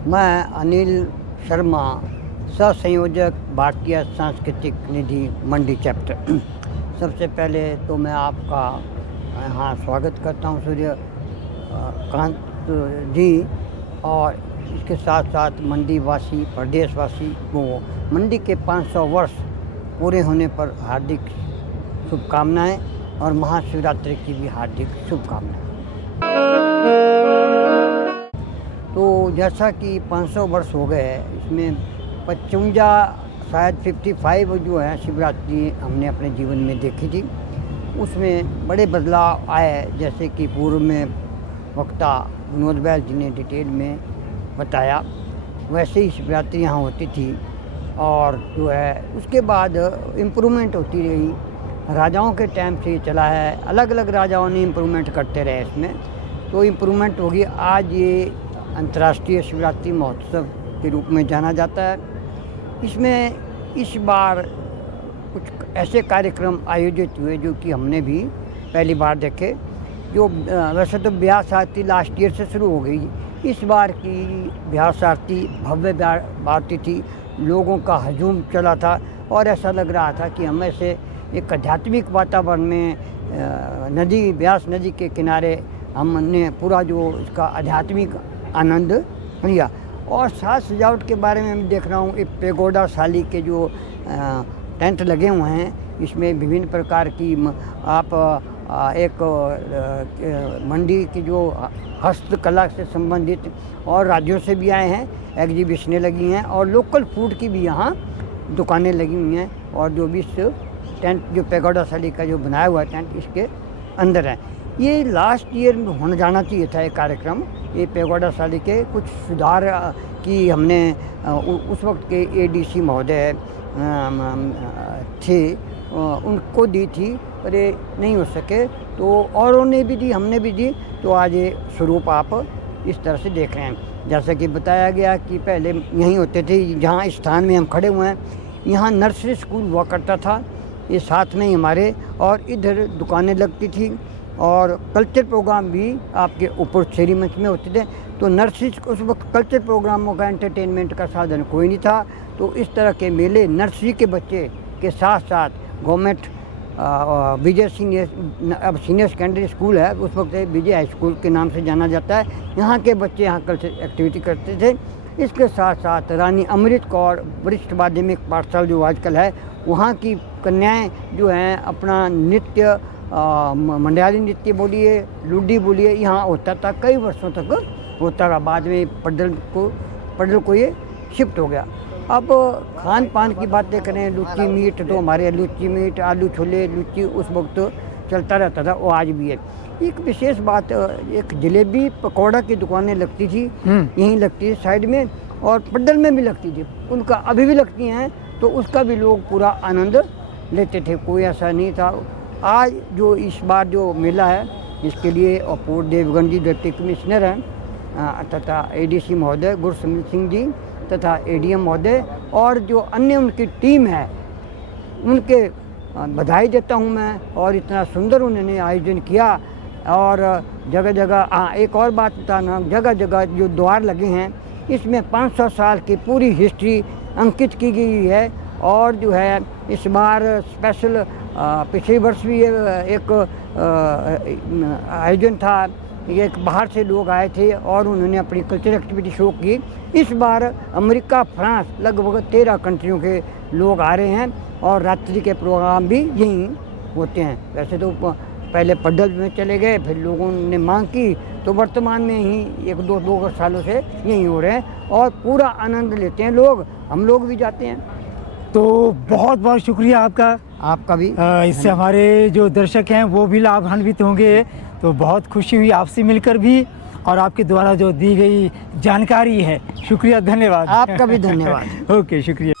मैं अनिल शर्मा, सह-संयोजक भारतीय सांस्कृतिक निधि मंडी चैप्टर। सबसे पहले तो मैं आपका यहाँ स्वागत करता हूँ सूर्यकांत जी, और इसके साथ साथ मंडी वासी, प्रदेशवासी को मंडी के 500 वर्ष पूरे होने पर हार्दिक शुभकामनाएं और महाशिवरात्रि की भी हार्दिक शुभकामनाएं। तो जैसा कि 500 वर्ष हो गए हैं, इसमें 55 शायद 55 जो है शिवरात्रि हमने अपने जीवन में देखी थी। उसमें बड़े बदलाव आए, जैसे कि पूर्व में वक्ता विनोद बैल जी ने डिटेल में बताया, वैसे ही शिवरात्रि यहाँ होती थी। और जो है उसके बाद इम्प्रूवमेंट होती रही, राजाओं के टाइम से ये चला है, अलग अलग राजाओं ने इम्प्रूवमेंट करते रहे इसमें, तो इम्प्रूवमेंट होगी। आज ये अंतर्राष्ट्रीय शिवरात्रि महोत्सव के रूप में जाना जाता है। इसमें इस बार कुछ ऐसे कार्यक्रम आयोजित हुए जो कि हमने भी पहली बार देखे। जो वैसे तो ब्यास आरती लास्ट ईयर से शुरू हो गई, इस बार की ब्यास आरती भव्य आरती थी, लोगों का हजूम चला था और ऐसा लग रहा था कि हम ऐसे एक आध्यात्मिक वातावरण में नदी, ब्यास नदी के किनारे हमने पूरा जो इसका आध्यात्मिक आनंद लिया। और साज सजावट के बारे में मैं देख रहा हूँ, एक पेगोडा शाली के जो टेंट लगे हुए हैं, इसमें विभिन्न प्रकार की आप एक मंडी की जो हस्तकला से संबंधित और राज्यों से भी आए हैं, एग्जीबिशनें लगी हैं और लोकल फूड की भी यहाँ दुकानें लगी हुई हैं। और जो भी टेंट जो पेगोडा शाली का जो बनाया हुआ टेंट इसके अंदर है। ये लास्ट ईयर में होने जाना चाहिए था ये कार्यक्रम। ये पेगोडा शाली के कुछ सुधार की हमने उस वक्त के एडीसी महोदय थे उनको दी थी, पर ये नहीं हो सके, तो औरों ने भी दी, हमने भी दी। तो आज ये स्वरूप आप इस तरह से देख रहे हैं। जैसा कि बताया गया कि पहले यहीं होते थे, जहाँ स्थान में हम खड़े हुए हैं, यहाँ नर्सरी स्कूल हुआ करता था, ये साथ में ही हमारे, और इधर दुकानें लगती थी और कल्चर प्रोग्राम भी आपके ऊपर शहरी मंच में होते थे। तो नर्सरी उस वक्त कल्चर प्रोग्रामों का, एंटरटेनमेंट का साधन कोई नहीं था, तो इस तरह के मेले नर्सरी के बच्चे के साथ साथ गवर्नमेंट विजय अब सीनियर सेकेंडरी स्कूल है, उस वक्त विजय हाई स्कूल के नाम से जाना जाता है, यहाँ के बच्चे यहाँ कल्चर एक्टिविटी करते थे। इसके साथ साथ रानी अमृत कौर वरिष्ठ माध्यमिक पाठशाला जो आजकल है, वहाँ की कन्याएं जो हैं अपना नृत्य, मंडयाली नृत्य बोलिए, लुड्डी बोलिए, यहाँ होता था, कई वर्षों तक होता रहा। बाद में पडल को ये शिफ्ट हो गया। अब खान पान की बातें करें, लुच्ची मीट, तो हमारे लुच्ची मीट, आलू छोले, लुच्ची उस वक्त चलता रहता था, वो आज भी है। एक विशेष बात, एक जलेबी पकौड़ा की दुकानें लगती थी, यहीं लगती थी साइड में, और पड्डल में भी लगती थी, उनका अभी भी लगती हैं, तो उसका भी लोग पूरा आनंद लेते थे, कोई ऐसा नहीं था। आज जो इस बार जो मेला है, इसके लिए अपूर्व देवगन जी डिप्टी कमिश्नर हैं, तथा एडीसी महोदय गुरसिमरन सिंह जी तथा एडीएम महोदय और जो अन्य उनकी टीम है, उनके बधाई देता हूं मैं। और इतना सुंदर उन्होंने आयोजन किया, और जगह जगह एक और बात बताना, जगह जगह जो द्वार लगे हैं, इसमें 500 साल की पूरी हिस्ट्री अंकित की गई है। और जो है इस बार स्पेशल पिछले वर्ष भी एक आयोजन था, एक बाहर से लोग आए थे और उन्होंने अपनी कल्चरल एक्टिविटी शो की। इस बार अमेरिका, फ्रांस, लगभग 13 कंट्रियों के लोग आ रहे हैं और रात्रि के प्रोग्राम भी यहीं होते हैं। वैसे तो पहले पड्डल में चले गए, फिर लोगों ने मांग की, तो वर्तमान में ही 1-2 सालों से यहीं हो रहे हैं और पूरा आनंद लेते हैं लोग, हम लोग भी जाते हैं। तो बहुत बहुत शुक्रिया आपका भी। इससे हमारे जो दर्शक हैं वो भी लाभान्वित होंगे, तो बहुत खुशी हुई आपसे मिलकर भी, और आपके द्वारा जो दी गई जानकारी है, शुक्रिया, धन्यवाद। आपका भी धन्यवाद। ओके, शुक्रिया।